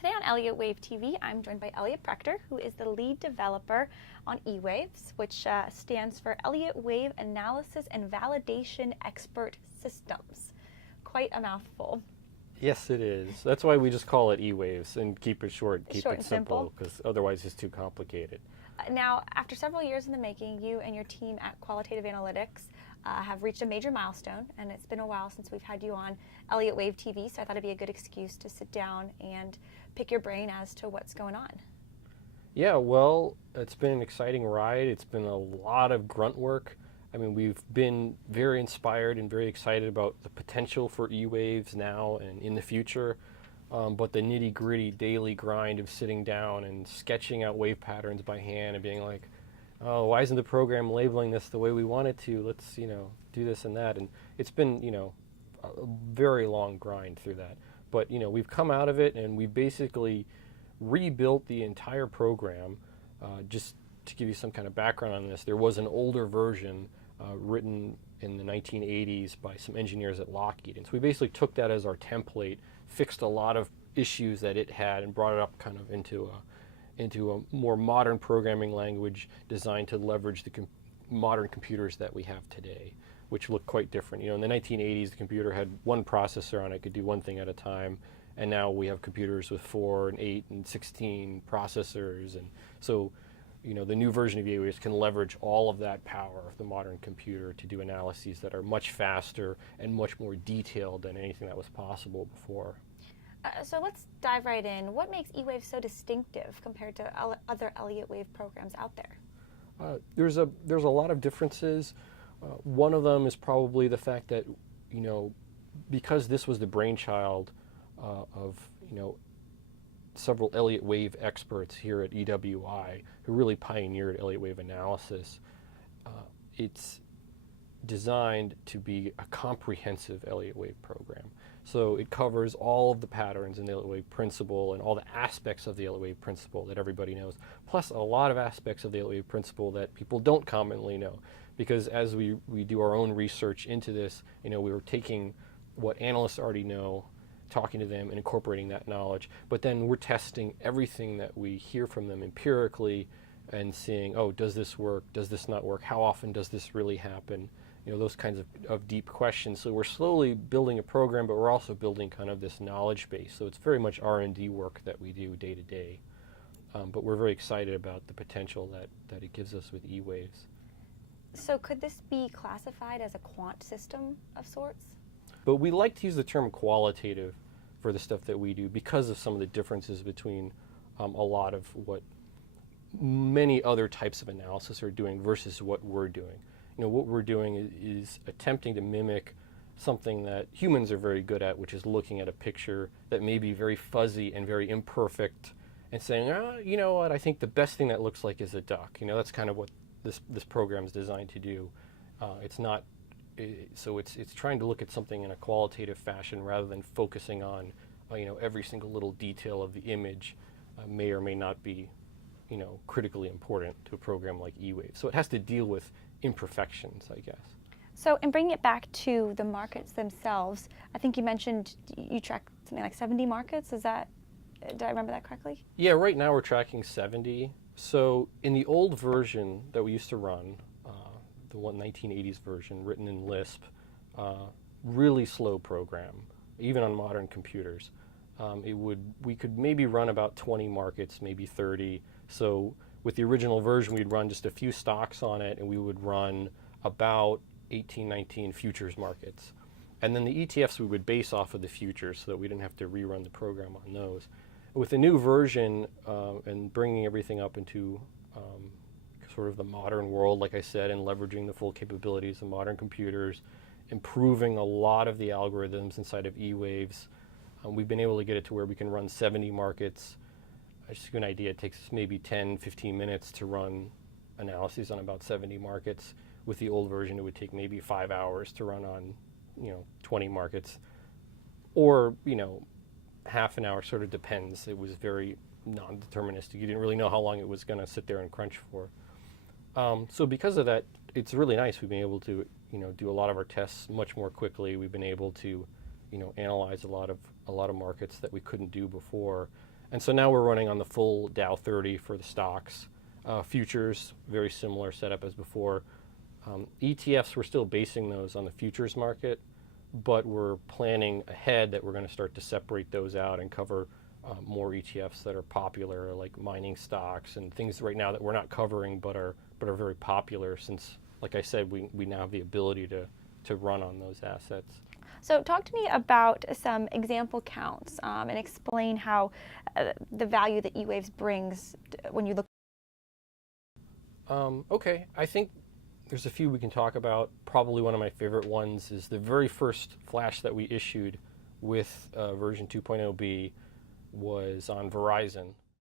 Today on Elliott Wave TV, I'm joined by Elliott Prechter, who is the lead developer on EWAVES, which stands for Elliott Wave Analysis and Validation Expert Systems. Quite a mouthful. Yes, it is. That's why we just call it EWAVES and keep it short, keep Short it and simple, because otherwise it's too complicated. Now, after several years in the making, you and your team at Qualitative Analytics have reached a major milestone, and it's been a while since we've had you on Elliott Wave TV, so I thought it'd be a good excuse to sit down and pick your brain as to what's going on. Yeah, well, it's been an exciting ride. It's been a lot of grunt work. I mean, we've been very inspired and very excited about the potential for EWAVES now and in the future, but the nitty-gritty daily grind of sitting down and sketching out wave patterns by hand and being like, oh, why isn't the program labeling this the way we want it to? Let's, do this and that. And it's been, a very long grind through that. But, we've come out of it and we basically rebuilt the entire program. Just to give you some kind of background on this, there was an older version written in the 1980s by some engineers at Lockheed. And so we basically took that as our template, fixed a lot of issues that it had, and brought it up kind of into a more modern programming language designed to leverage the modern computers that we have today, which look quite different. In the 1980s, the computer had one processor on it, could do one thing at a time, and now we have computers with 4 and 8 and 16 processors, and so the new version of EWAVES can leverage all of that power of the modern computer to do analyses that are much faster and much more detailed than anything that was possible before. So let's dive right in. What makes EWAVES so distinctive compared to other Elliott Wave programs out there? There's a lot of differences. One of them is probably the fact that, because this was the brainchild of, several Elliott Wave experts here at EWI who really pioneered Elliott Wave analysis, it's designed to be a comprehensive Elliott Wave program. So it covers all of the patterns in the Elliott Wave principle and all the aspects of the Elliott Wave principle that everybody knows, plus a lot of aspects of the Elliott Wave principle that people don't commonly know. Because as we do our own research into this, we were taking what analysts already know, talking to them and incorporating that knowledge, but then we're testing everything that we hear from them empirically and seeing, oh, does this work? Does this not work? How often does this really happen? Those kinds of deep questions. So we're slowly building a program, but we're also building kind of this knowledge base. So it's very much R&D work that we do day to day. But we're very excited about the potential that it gives us with EWAVES. So could this be classified as a quant system of sorts? But we like to use the term qualitative for the stuff that we do because of some of the differences between a lot of what many other types of analysis are doing versus what we're doing. What we're doing is attempting to mimic something that humans are very good at, which is looking at a picture that may be very fuzzy and very imperfect and saying, you know what, I think the best thing that looks like is a duck. That's kind of what this program is designed to do. So it's trying to look at something in a qualitative fashion rather than focusing on, every single little detail of the image may or may not be, critically important to a program like EWAVES. So it has to deal with imperfections, I guess. So in bringing it back to the markets themselves, I think you mentioned you track something like 70 markets. Did I remember that correctly? Yeah, right now we're tracking 70. So in the old version that we used to run, the 1980s version written in Lisp, really slow program, even on modern computers. We could maybe run about 20 markets, maybe 30. So with the original version, we'd run just a few stocks on it, and we would run about 18, 19 futures markets. And then the ETFs we would base off of the futures so that we didn't have to rerun the program on those. With the new version and bringing everything up into sort of the modern world, like I said, and leveraging the full capabilities of modern computers, improving a lot of the algorithms inside of EWAVES, we've been able to get it to where we can run 70 markets. Just to give you an idea, it takes us maybe 10, 15 minutes to run analyses on about 70 markets. With the old version, it would take maybe 5 hours to run on, 20 markets. Or, half an hour, sort of depends. It was very non-deterministic. You didn't really know how long it was going to sit there and crunch for. So because of that, it's really nice. We've been able to, do a lot of our tests much more quickly. We've been able to, analyze a lot of markets that we couldn't do before. And so now we're running on the full Dow 30 for the stocks. Futures, very similar setup as before. ETFs, we're still basing those on the futures market, but we're planning ahead that we're going to start to separate those out and cover more ETFs that are popular, like mining stocks and things right now that we're not covering but are very popular since, like I said, we now have the ability to run on those assets. So talk to me about some example counts and explain how the value that EWAVES brings when you look. Okay, I think there's a few we can talk about. Probably one of my favorite ones is the very first flash that we issued with version 2.0b was on Verizon.